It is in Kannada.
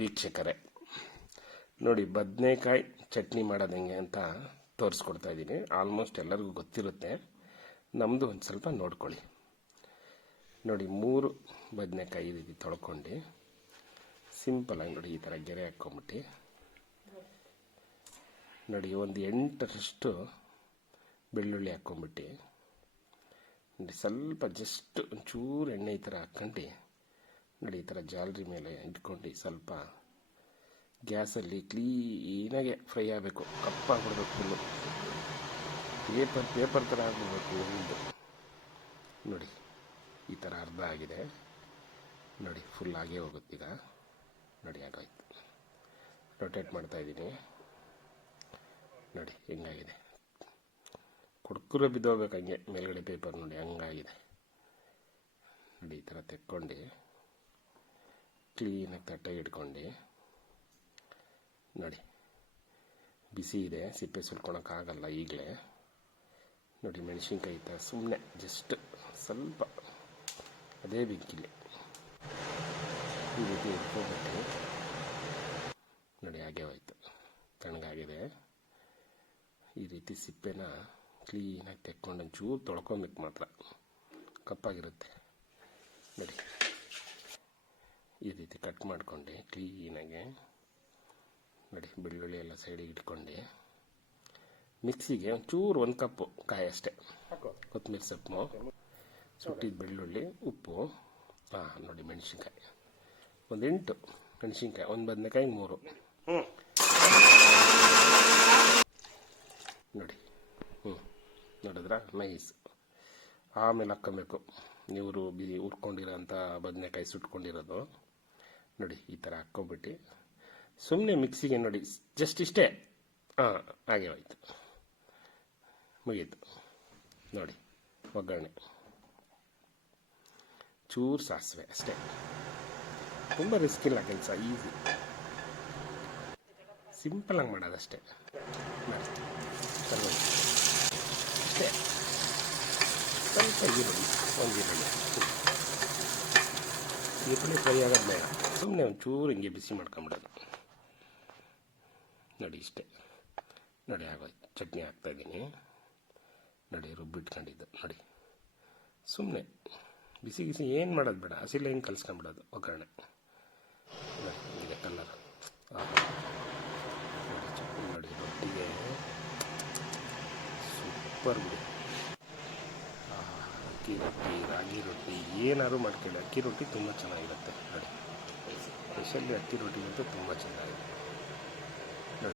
ವೀಕ್ಷಕರೇ, ನೋಡಿ ಬದನೆಕಾಯಿ ಚಟ್ನಿ ಮಾಡೋದು ಹೆಂಗೆ ಅಂತ ತೋರಿಸ್ಕೊಡ್ತಾ ಇದ್ದೀನಿ. ಆಲ್ಮೋಸ್ಟ್ ಎಲ್ಲರಿಗೂ ಗೊತ್ತಿರುತ್ತೆ, ನಮ್ಮದು ಒಂದು ಸ್ವಲ್ಪ ನೋಡ್ಕೊಳ್ಳಿ. ನೋಡಿ 3 ಬದನೆಕಾಯಿ ಈ ರೀತಿ ತೊಳ್ಕೊಂಡು ಸಿಂಪಲಾಗಿ ನೋಡಿ ಈ ಥರ ಗೆರೆ ಹಾಕ್ಕೊಂಬಿಟ್ಟು ನೋಡಿ ಒಂದು 8ರಷ್ಟು ಬೆಳ್ಳುಳ್ಳಿ ಹಾಕ್ಕೊಂಬಿಟ್ಟು ನೋಡಿ ಸ್ವಲ್ಪ ಜಸ್ಟ್ ಒಂಚೂರು ಎಣ್ಣೆ ಈ ಥರ ಹಾಕ್ಕೊಂಡು ನೋಡಿ ಈ ಥರ ಜಾಲರಿ ಮೇಲೆ ಇಟ್ಕೊಂಡು ಸ್ವಲ್ಪ ಗ್ಯಾಸಲ್ಲಿ ಕ್ಲೀನಾಗೆ ಫ್ರೈ ಆಗಬೇಕು. ಕಪ್ಪಾಗ್ಬಿಡ್ಬೇಕು, ಫುಲ್ಲು ಪೇಪರ್ ಥರ ಆಗಿಬಿಡ್ಬೇಕು ಒಂದು. ನೋಡಿ ಈ ಥರ ಅರ್ಧ ಆಗಿದೆ ನೋಡಿ, ಫುಲ್ ಆಗೇ ಹೋಗುತ್ತೀಗ. ನೋಡಿ ಆಗೋಯ್ತು. ರೊಟೇಟ್ ಮಾಡ್ತಾಯಿದ್ದೀನಿ ನೋಡಿ ಹೆಂಗಾಗಿದೆ. ಕುಡ್ಕುರೆ ಬಿದ್ದೋಗ್ಬೇಕು ಹಂಗೆ ಮೇಲ್ಗಡೆ ಪೇಪರ್ ನೋಡಿ ಹಂಗಾಗಿದೆ. ನೋಡಿ ಈ ಥರ ತೆಕ್ಕೊಂಡು ಕ್ಲೀನಾಗಿ ತಟ್ಟೆಗೆ ಇಟ್ಕೊಂಡು ನೋಡಿ ಬಿಸಿ ಇದೆ, ಸಿಪ್ಪೆ ಸುಲ್ಕೊಳಕ್ಕಾಗಲ್ಲ ಈಗಲೇ. ನೋಡಿ ಮೆಣಸಿನ್ಕಾಯಿ ಈ ಥರ ಸುಮ್ಮನೆ ಜಸ್ಟ್ ಸ್ವಲ್ಪ ಅದೇ ಬೆಂಕಿಲಿ ಈ ರೀತಿ ಇಟ್ಕೊಂಡ್ಬಿಟ್ಟು ನೋಡಿ ಹಾಗೆ ಹೋಯ್ತು, ತಣ್ಣಗಾಗಿದೆ. ಈ ರೀತಿ ಸಿಪ್ಪೆನ ಕ್ಲೀನಾಗಿ ತೆಕ್ಕೊಂಡು ಒಂಚೂರು ತೊಳ್ಕೊಬೇಕು, ಮಾತ್ರ ಕಪ್ಪಾಗಿರುತ್ತೆ. ನೋಡಿ ಈ ರೀತಿ ಕಟ್ ಮಾಡ್ಕೊಂಡು ಕ್ಲೀನಾಗೆ ನೋಡಿ ಬೆಳ್ಳುಳ್ಳಿ ಎಲ್ಲ ಸೈಡಿಗೆ ಇಟ್ಕೊಂಡು ಮಿಕ್ಸಿಗೆ ಒಂಚೂರು 1 ಕಪ್ಪು ಕಾಯಿ ಅಷ್ಟೇ, ಕೊತ್ತಂಬರಿ ಸೊಪ್ಪು, ಸುಟ್ಟಿದ ಬೆಳ್ಳುಳ್ಳಿ, ಉಪ್ಪು, ನೋಡಿ ಮೆಣಸಿನ್ಕಾಯಿ ಒಂದು 8 ಮೆಣಸಿನ್ಕಾಯಿ, 1 ಬದನೆಕಾಯಿ 3 ನೋಡಿ. ನೋಡಿದ್ರ ನೈಸ್. ಆಮೇಲೆ ಹಾಕ್ಕೊಬೇಕು ನೀವು ಹುರ್ಕೊಂಡಿರೋಂಥ ಬದನೆಕಾಯಿ ಸುಟ್ಕೊಂಡಿರೋದು ನೋಡಿ ಈ ಥರ ಹಾಕ್ಕೊಂಬಿಟ್ಟು ಸುಮ್ಮನೆ ಮಿಕ್ಸಿಗೆ ನೋಡಿ ಜಸ್ಟ್ ಇಷ್ಟೇ. ಹಾಗೆ ಹೋಯ್ತು, ಮುಗೀತು. ನೋಡಿ ಒಗ್ಗರಣೆ, ಚೂರು ಸಾಸಿವೆ ಅಷ್ಟೇ, ತುಂಬ ರಿಸ್ಕ್ ಇಲ್ಲ ಕೆಲಸ, ಈಸಿ ಸಿಂಪಲಾಗಿ ಮಾಡೋದಷ್ಟೇ. ಮಾಡಿ ಅಷ್ಟೇ, ಸ್ವಲ್ಪ ಈರುಳ್ಳಿ, ಒಂದು ಈರುಳ್ಳಿ ಫ್ರೈ ಆಗೋದು ಬೇಡ, ಸುಮ್ಮನೆ ಒಂಚೂರು ಹಿಂಗೆ ಬಿಸಿ ಮಾಡ್ಕೊಂಬಿಡೋದು ನೋಡಿ ಇಷ್ಟೇ. ನೋಡಿ ಆಗೋಯ್ತು. ಚಟ್ನಿ ಹಾಕ್ತಾಯಿದ್ದೀನಿ ನೋಡಿ, ರುಬ್ಬಿಟ್ಕೊಂಡಿದ್ದು ನೋಡಿ. ಸುಮ್ಮನೆ ಬಿಸಿ ಬಿಸಿ ಏನು ಮಾಡೋದು ಬೇಡ, ಹಸಿಲೆ ಹೆಂಗೆ ಕಲಿಸ್ಕೊಂಬಿಡೋದು ಒಗ್ಗರಣೆ. ಇದೆ ಕಲರ್ ನೋಡಿ, ಚಟ್ನಿ ನೋಡಿ ರೊಟ್ಟಿಗೆ ಸೂಪರ್ ಬಿಡಿ. ಅಕ್ಕಿ ರೊಟ್ಟಿ, ರಾಗಿ ರೊಟ್ಟಿ ಏನಾದ್ರು ಮಾಡ್ಕೊಳ್ಳಿ, ಅಕ್ಕಿ ರೊಟ್ಟಿ ತುಂಬ ಚೆನ್ನಾಗಿರುತ್ತೆ ನೋಡಿ. ಸ್ಪೆಷಲಿ ಅಕ್ಕಿ ರೊಟ್ಟಿ ಅಂತೂ ತುಂಬ ಚೆನ್ನಾಗಿದೆ.